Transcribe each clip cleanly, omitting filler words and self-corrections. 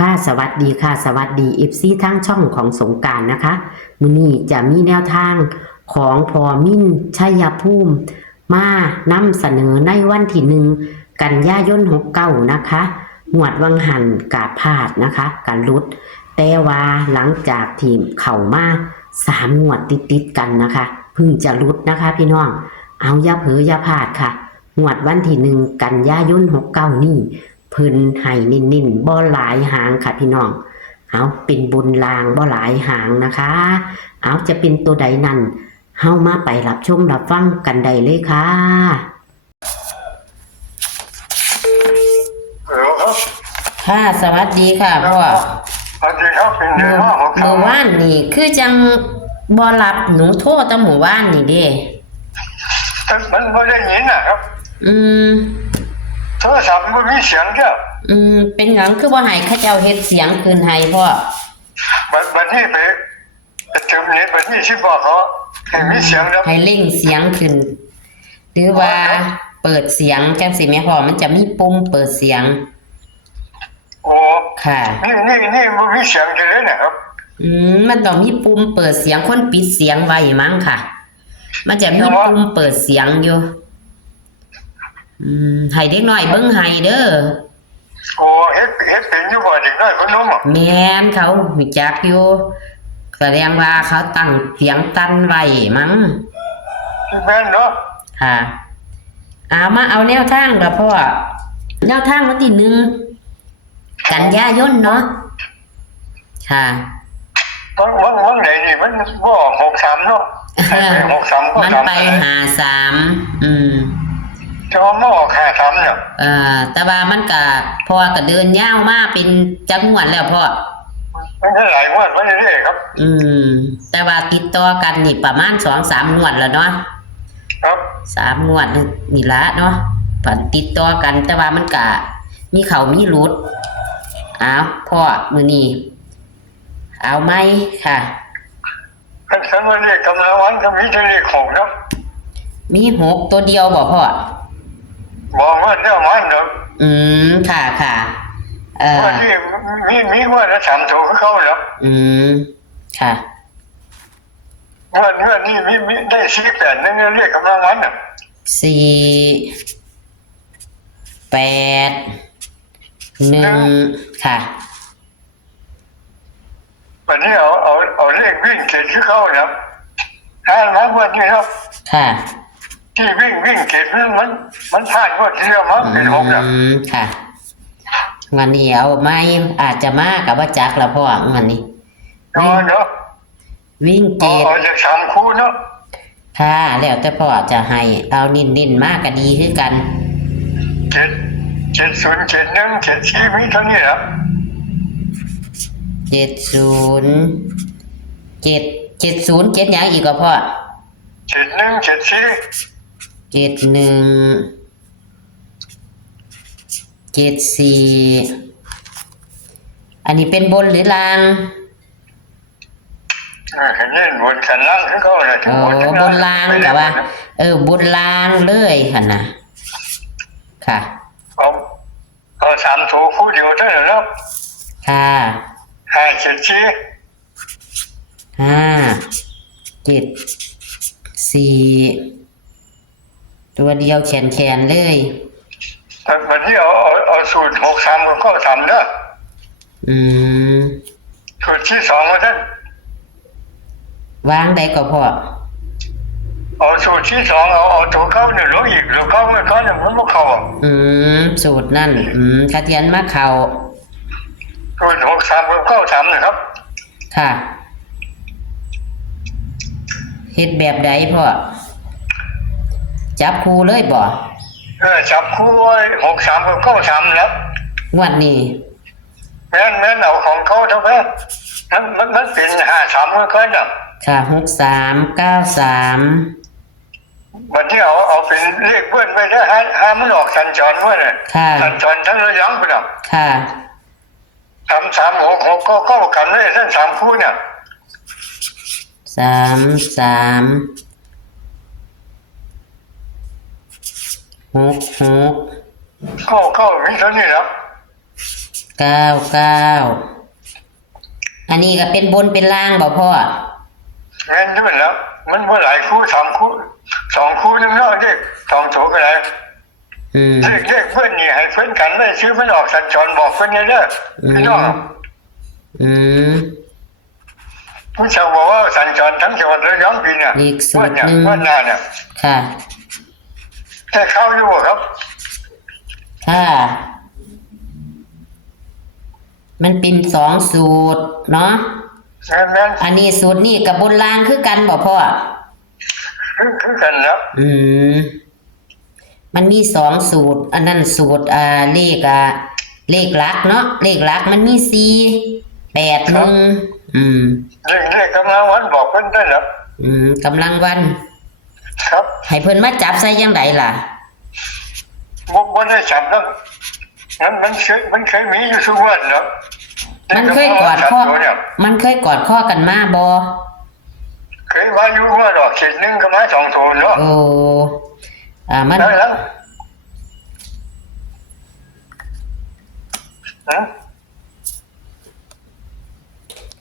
ค่ะสวัสดีค่ะสวัสดีFCทั้งช่องของสงกรานต์นะคะมื้อนี้จะมีแนวทางของพอมิ่นชัยภูมิมานำเสนอในวันที่1 กันยายน69นะคะงวดวังหันกาพลาดนะคะการลุดแต่ว่าหลังจากทีมเข้ามา3 งวดติดกันนะคะเพิ่งจะลุดนะคะพี่น้องเอาอย่าเผลออย่าพลาดค่ะงวดวันที่1 กันยายน69นี่เพิ่นให้นิ่นๆบ่หลายหางค่ะพี่น้องเอาเป็นบุญลางบ่หลายหางนะคะเอาจะเป็นตัวใดนั่นเฮามาไปรับชมรับฟังกันได้เลยค่ะครับค่ะสวัสดีค่ะพ่อสวัสดีครับเป็นเดือนห้าของเมื่อวานนี่คือจังบ่รับหนูโทรแต่เมื่อวานนี่เด้มันไม่ได้ยินนะครับ อืมโทรศัพท์มันมีเสียงเด้อเป็นหยังคือบ่ให้เขาเจ้าเฮ็ดเสียงคืนให้พ่อบัดนี้ไปถึงนี้บัดนี้สิบอกเขาให้มีเสียงแล้วให้เร่งเสียงขึ้นหรือว่าเปิดเสียงจังสิแม่พ่อมันจะมีปุ่มเปิดเสียงโอ้ค่ะนี่มันมีเสียงจะเลยนะครับมันต้องมีปุ่มเปิดเสียงคนปิดเสียงไว้มั้งค่ะมันจะมีปุ่มเปิดเสียงอยู่ให้เด็กน้อยเบิ่งให้เด้อโอ้เฮ็ดเป็นอยู่บ่เด็กน้อยคนน้องแม่นเขารู้จักอยู่แสดงว่าเขาตั้งเสียงตั้นไว้มั้งแม่นเนาะค่ะมาเอาแนวทางละพ่อแนวทางวันที่1 กันยายนเนาะค่ะวันไหนนี่มันบ่63เนาะ63มันไป53จะมาออก53เนี่ยแต่ว่ามันก็พ่อก็เดินยาวมาเป็นจักงวดแล้วพ่อมันได้หลายงวดมาเรื่อยๆครับแต่ว่าติดต่อกันนี่ประมาณ 2-3 งวดแล้วเนาะครับ3 งวดนี่ละเนาะติดต่อกันแต่ว่ามันก็มีเข้ามีหลุดพ่อมื้อนี้เอาไหมค่ะฉันว่าเลขกำลังวันก็มีแต่เลข6เนาะมี6ตัวเดียวบ่พ่อบอกว่าเรื่องมันเนาะค่ะว่าที่มีว่าจะถามถูกเขาแล้วค่ะว่านี่มีได้48นั่นเรียกกำลังวันอ่ะ4-8-1ค่ะวันนี้เอาเลขวิ่งเขียนชื่อเขาแล้วแล้ววันนี้ครับค่ะที่วิ่งเขียนมันผ่านว่าที่เรามั้งเป็น6อ่ะค่ะวันนี้เอาไม่อาจจะมากกับว่าจักแล้วพ่อวันนี้เนาะวิ่งเกตจะ3 คู่เนาะค่ะแล้วแต่พ่อจะให้เอานิ่นมากก็ดีคือกัน70 71 74มีเท่านี้ครับ70อย่างอีกก็พ่อ71 74อันนี้เป็นบนหรือล่างเล่นบนขันล่างเขาเลยบนล่างแต่ว่าบนล่างเลยค่ะนะค่ะเอา3 ถูคู่เดียวเท่านั้นแล้วค่ะ5-7-4ตัวเดียวแขนเลยวันนี้เอาสูตร63ก็ทำเด้อสูตรที่2มาท่านวางได้ก็พอเอาสูตรที่2เอาตัวเข้าเนี่ยรู้อีกหรือเข้าไม่เข้าเนี่ยมันไม่เข้าสูตรนั่นคาเทียนมาเข้าสูตร63ก็ทำนะครับค่ะเฮ็ดแบบใดพ่อจับคู่เลยบ่จับคู่63ก็ทำแล้วงวดนี้แม่นเอาของเขาเท่าไหร่มันเป็น53ก็ได้ค่ะ63-93วันที่เอาเป็นเลขเบิ้ลไปได้ให้มันออกสัญจรไว้น่ะสัญจรทั้งระยะไปน่ะค่ะ3-3-6ก็กันเลยทั้ง3คู่เนี่ย3-3-6-6เข้ามีเท่านี้แล้ว อันนี้ก็เป็นบนเป็นล่างบ่พ่องั้นด้วยแล้วมันว่าหลายคู่2 คู่2 คู่นึงเนาะเด็ก2 โถกันเลยเด็กเพื่อนนี่ให้เพื่อนกันไม่ซื้อมันออกสัญจรบอกเพื่อนเนี่ยเด้อพี่น้องผู้ชาวบอกว่าสัญจรทั้งจังหวัดระยองปีเนี่ยเพื่อนเนี่ยเพื่อนนาเนี่ยค่ะแค่เข้าอยู่ครับมันเป็น2 สูตรเนาะอันนี้สูตรนี่กับบนล่างคือกันบ่พ่อคือกันแล้วมันมี2 สูตรอันนั้นสูตรเลขหลักเนาะเลขหลักมันมี4 8 1เลขกำลังวันบอกเพิ่นได้แล้วกำลังวันครับให้เพิ่นมาจับใส่จังไดล่ะบ่ได้จับแล้วมันเคยมีอยู่ทุกวันเนาะมันเคยกอดข้อกันมาบ่เคยมาอยู่ว่าดอกเศษนึงก็มา2 โถเนาะโอ้มันแล้ว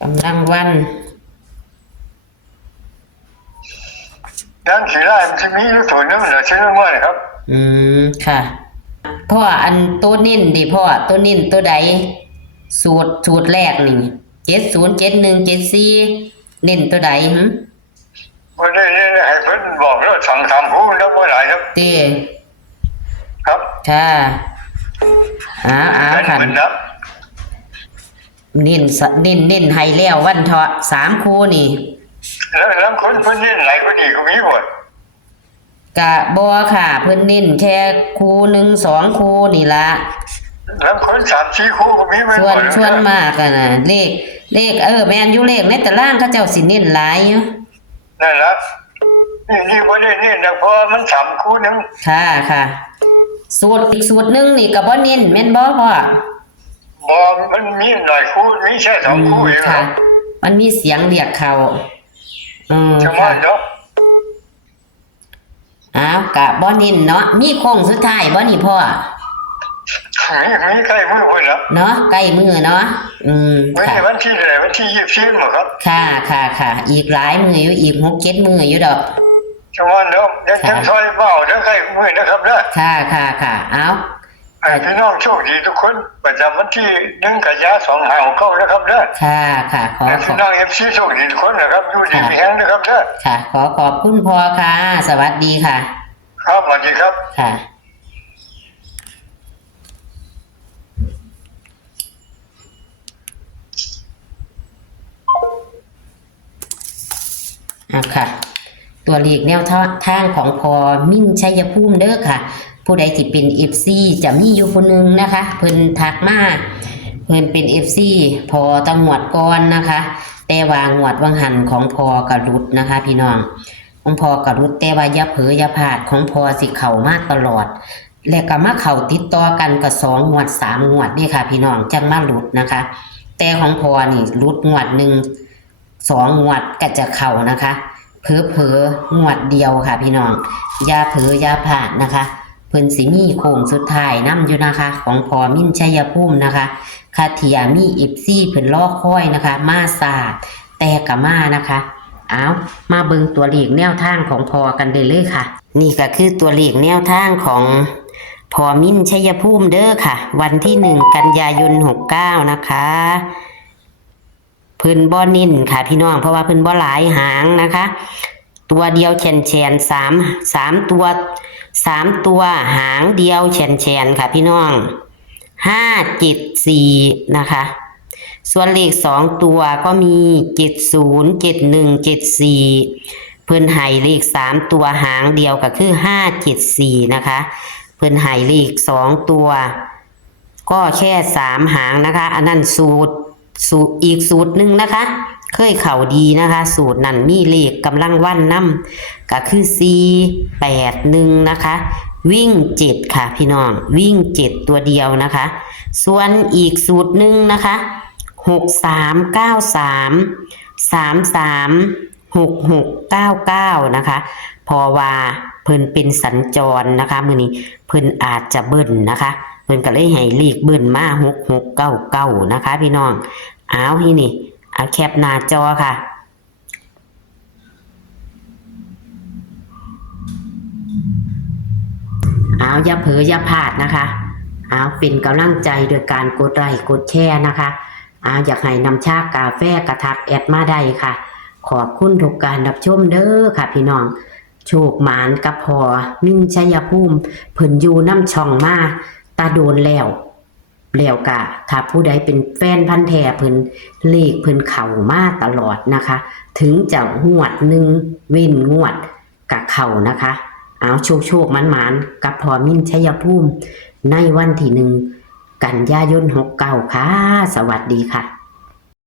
กำลังวันยังสีได้มันจะมีอยู่ตัวนึงเหรอใช่ไหมว่าเนี่ยครับค่ะพ่ออันตัวนิ่นดิพ่อตัวนิ่นตัวใดสูตรแรกนี่70 71 74เน้นตัวใดบ่ได้ให้เพิ่นบอกแล้ว2-3 คู่แล้วบ่หลายครับครับค่ะค่ะเน้นให้แล้ววันเถาะ3 คู่นี่แล้วคนเพิ่นเน้นหลายกว่านี้ก็มีบ่กะบ่ค่ะเพิ่นเน้นแค่คู่1 2 คู่นี่ล่ะแล้วคน3-4 คู่ก็มีแม่นบ่ส่วนมากอ่ะนะเลขแม่นอยู่เลขในตารางเขาเจ้าสิเน้นหลายอยู่นั่นล่ะนี่บ่ได้เน้นนะเพราะมัน3 คู่นึงค่ะอีกสูตรนึงนี่ก็บ่เน้นแม่นบ่พ่อบ่มันมีหลายคู่มีแค่2 คู่เองค่ะมันมีเสียงเรียกเข้าจังว่าเนาะกะบ่เน้นเนาะมีโค้งสุดท้ายบ่นี่พ่อมีใกล้มือพุ่นแล้วเนาะใกล้มือเนาะวันที่อะไรวันที่24บ่ครับค่ะอีกหลายมืออยู่อีก6-7 มืออยู่ดอกจังว่าเนาะยังซอยเว้าทั้งใกล้มือนะครับเด้อค่ะพี่น้องโชคดีทุกคนประจำวันที่1 กันยายน2569นะครับเด้อค่ะขอพี่น้อง FC โชคดีทุกคนนะครับอยู่ดีมีแฮงนะครับเด้อค่ะขอบคุณพ่อค่ะสวัสดีค่ะครับสวัสดีครับค่ะค่ะตัวเลขแนวทางของพอมิ่นชัยภูมิเด้อค่ะผู้ใดที่เป็น FC จะมีอยู่คนนึงนะคะเพิ่นทักมาเพิ่นเป็น FC พอตำหวดก่อนนะคะแต่ว่างวดวังหันของพอกระรุดนะคะพี่น้องของพอกระรุดแต่ว่าอย่าเผลออย่าพลาดของพอสิเข้ามาตลอดและก็มาเข้าติดต่อกันกับ2 งวด 3 งวดนี่ค่ะพี่น้องจังมาหลุดนะคะแต่ของพอนี่หลุดงวด1 2 งวดก็จะเข้านะคะเผลองวดเดียวค่ะพี่น้องอย่าเผลออย่าพลาดนะคะเพิ่นสิมีโค้งสุดท้ายนำอยู่นะคะของพอมิ่นชัยภูมินะคะคาเทียมีFCเพิ่นรอคอยนะคะมาศาสตร์แต่ก็มานะคะมาเบิ่งตัวเลขแนวทางของพอกันได้เลยค่ะนี่ก็คือตัวเลขแนวทางของพอมิ่นชัยภูมิเด้อค่ะวันที่1 กันยายน69นะคะเพิ่นบ่เน้นค่ะพี่น้องเพราะว่าเพิ่นบ่หลายหางนะคะตัวเดียวแฉน3ตัวหางเดียวแฉนค่ะพี่น้อง574นะคะส่วนเลข2ตัวก็มี70 71 74เพิ่นให้เลข3ตัวหางเดียวก็คือ574นะคะเพิ่นให้เลข2ตัวก็แค่3หางนะคะอันนั้นสูตรอีกสูตรหนึ่งนะคะเคยเข่าดีนะคะสูตรนั้นมีเลขกำลังวันนำก็คือ481นะคะวิ่ง7ค่ะพี่น้องวิ่ง7ตัวเดียวนะคะส่วนอีกสูตรหนึ่งนะคะ6393336699นะคะเพราะว่าเพิ่นเป็นสัญจรนะคะมื้อนี้เพิ่นอาจจะเบิ่นนะคะ เพิ่นก็เลยให้เลขเบิ้นมา6699นะคะพี่น้องเอาที่นี่เอาแคปหน้าจอค่ะเอาอย่าเผลออย่าพลาดนะคะเอาเป็นกำลังใจโดยการกดไลค์กดแชร์นะคะเอาอยากให้นำชากาแฟกระทักแอดมาได้ค่ะขอบคุณทุกการรับชมเด้อค่ะพี่น้องโชคหมานกับพอมิ่งชัยภูมิเพิ่นอยู่น้ำช่องมาตาโดนแล้วกะถ้าผู้ใดเป็นแฟนพันธุ์แท้เพิ่นเลขเพิ่นเข้ามาตลอดนะคะถึงจะงวดหนึ่งเว้นงวดกะเข้านะคะเอาโชคหมานกับพอมิ่งชัยภูมิในวันที่1 กันยายน69ค่ะสวัสดีค่ะ